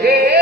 Ei!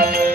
Thank you.